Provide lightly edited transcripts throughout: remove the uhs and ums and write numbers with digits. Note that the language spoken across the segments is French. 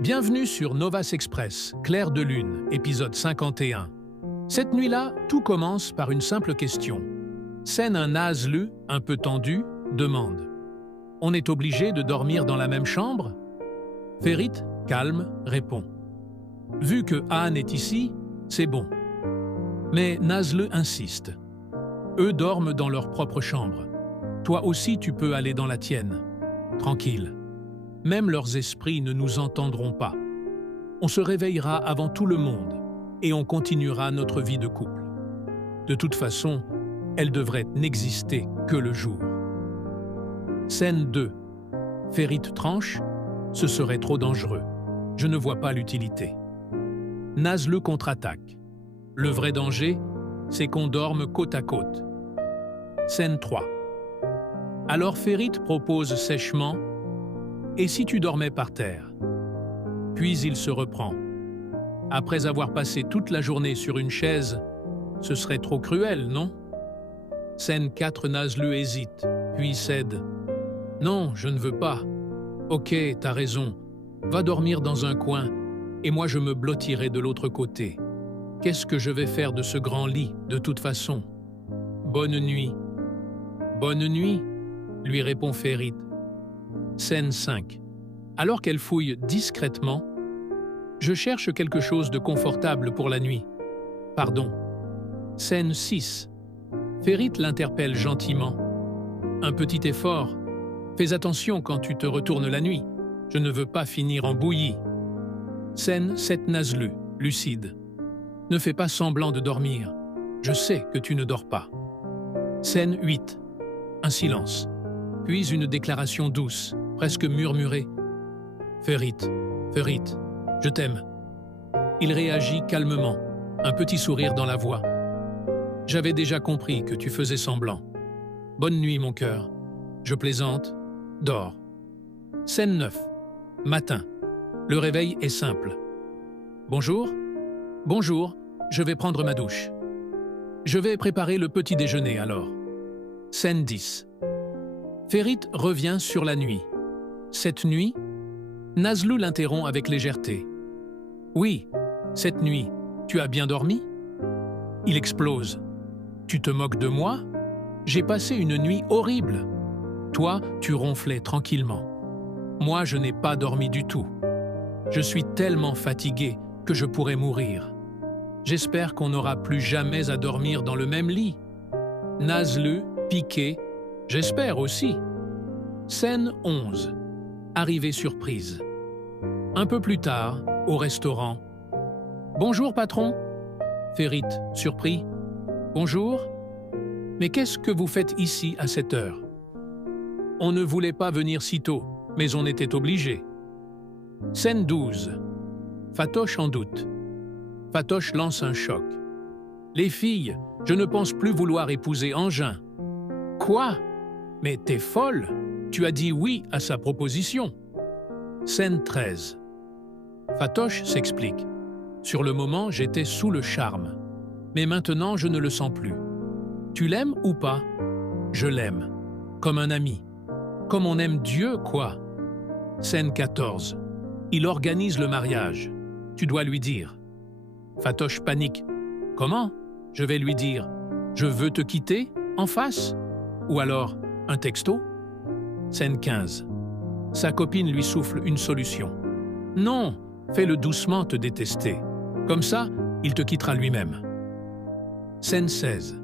Bienvenue sur Novas Express, Clair de Lune, épisode 51. Cette nuit-là, tout commence par une simple question. Scène un Nazlu, un peu tendu, demande. On est obligé de dormir dans la même chambre? Ferit, calme, répond. Vu que Han est ici, c'est bon. Mais Nazlu insiste. Eux dorment dans leur propre chambre. Toi aussi tu peux aller dans la tienne. Tranquille. Même leurs esprits ne nous entendront pas. On se réveillera avant tout le monde et on continuera notre vie de couple. De toute façon, elle devrait n'exister que le jour. Scène 2. Ferit tranche, ce serait trop dangereux. Je ne vois pas l'utilité. Nazlu contre-attaque. Le vrai danger, c'est qu'on dorme côte à côte. Scène 3. Alors Ferit propose sèchement « Et si tu dormais par terre ?» Puis il se reprend. Après avoir passé toute la journée sur une chaise, ce serait trop cruel, non? Scène 4. Nazlu hésite, puis cède. « Non, je ne veux pas. Ok, t'as raison. Va dormir dans un coin, et moi je me blottirai de l'autre côté. Qu'est-ce que je vais faire de ce grand lit, de toute façon? Bonne nuit. » Bonne nuit, lui répond Ferit. Scène 5. Alors qu'elle fouille discrètement, je cherche quelque chose de confortable pour la nuit. Pardon. Scène 6. Ferit l'interpelle gentiment. Un petit effort. Fais attention quand tu te retournes la nuit. Je ne veux pas finir en bouillie. Scène 7. Nazlu, lucide. Ne fais pas semblant de dormir. Je sais que tu ne dors pas. Scène 8. Un silence. Puis une déclaration douce, presque murmurée. Ferit, Ferit, je t'aime. Il réagit calmement, un petit sourire dans la voix. J'avais déjà compris que tu faisais semblant. Bonne nuit, mon cœur. Je plaisante. Dors. Scène 9. Matin. Le réveil est simple. Bonjour. Bonjour, je vais prendre ma douche. Je vais préparer le petit déjeuner alors. Scène 10. Ferit revient sur la nuit. Cette nuit, Nazlu l'interrompt avec légèreté. Oui, cette nuit, tu as bien dormi? Il explose. Tu te moques de moi? J'ai passé une nuit horrible. Toi, tu ronflais tranquillement. Moi, je n'ai pas dormi du tout. Je suis tellement fatigué que je pourrais mourir. J'espère qu'on n'aura plus jamais à dormir dans le même lit. Nazlu, piqué, j'espère aussi. Scène 11. Arrivée surprise. Un peu plus tard, au restaurant. Bonjour, patron. Ferit, surpris. Bonjour. Mais qu'est-ce que vous faites ici à cette heure? On ne voulait pas venir si tôt, mais on était obligé. Scène 12. Fatoche en doute. Fatoche lance un choc. Les filles, je ne pense plus vouloir épouser Engin. Quoi? Mais t'es folle? Tu as dit oui à sa proposition. Scène 13. Fatoche s'explique. Sur le moment, j'étais sous le charme. Mais maintenant, je ne le sens plus. Tu l'aimes ou pas? Je l'aime. Comme un ami. Comme on aime Dieu, quoi. Scène 14. Il organise le mariage. Tu dois lui dire. Fatoche panique. Comment? Je vais lui dire. Je veux te quitter, en face? Ou alors, un texto? Scène 15. Sa copine lui souffle une solution. Non, fais-le doucement te détester. Comme ça, il te quittera lui-même. Scène 16.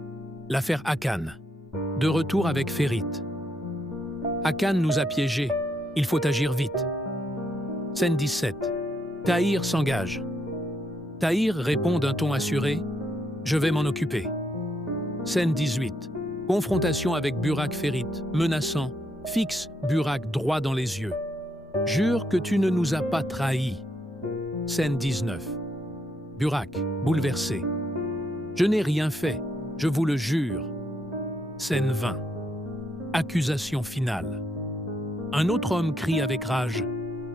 L'affaire Hakan. De retour avec Ferit. Hakan nous a piégés. Il faut agir vite. Scène 17. Tahir s'engage. Tahir répond d'un ton assuré. Je vais m'en occuper. Scène 18. Confrontation avec Burak Ferit, menaçant, fixe Burak droit dans les yeux. Jure que tu ne nous as pas trahis. Scène 19. Burak, bouleversé. Je n'ai rien fait, je vous le jure. Scène 20. Accusation finale. Un autre homme crie avec rage.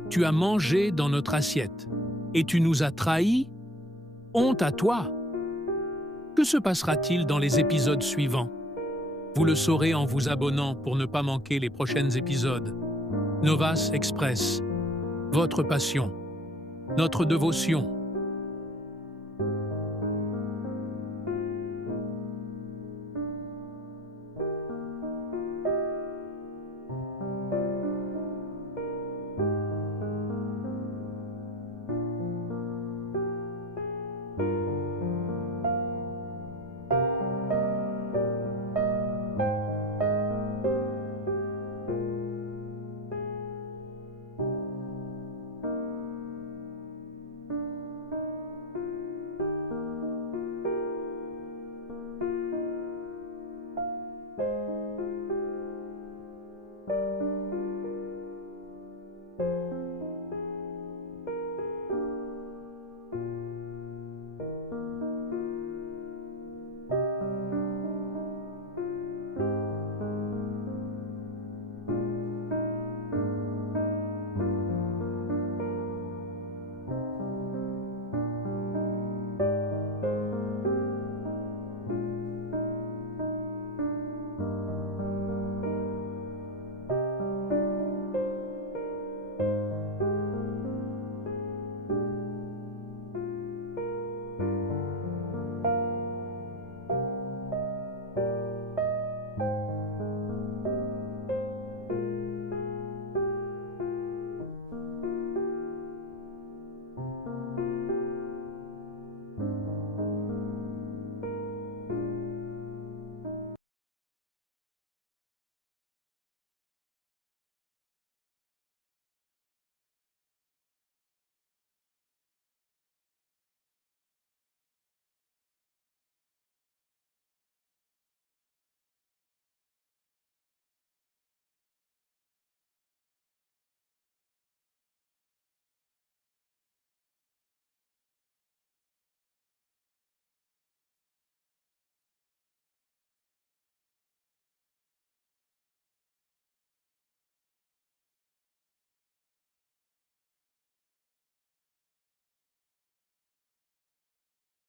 Tu as mangé dans notre assiette et tu nous as trahis? Honte à toi! Que se passera-t-il dans les épisodes suivants? Vous le saurez en vous abonnant pour ne pas manquer les prochains épisodes. Novas Express, votre passion, Notre dévotion.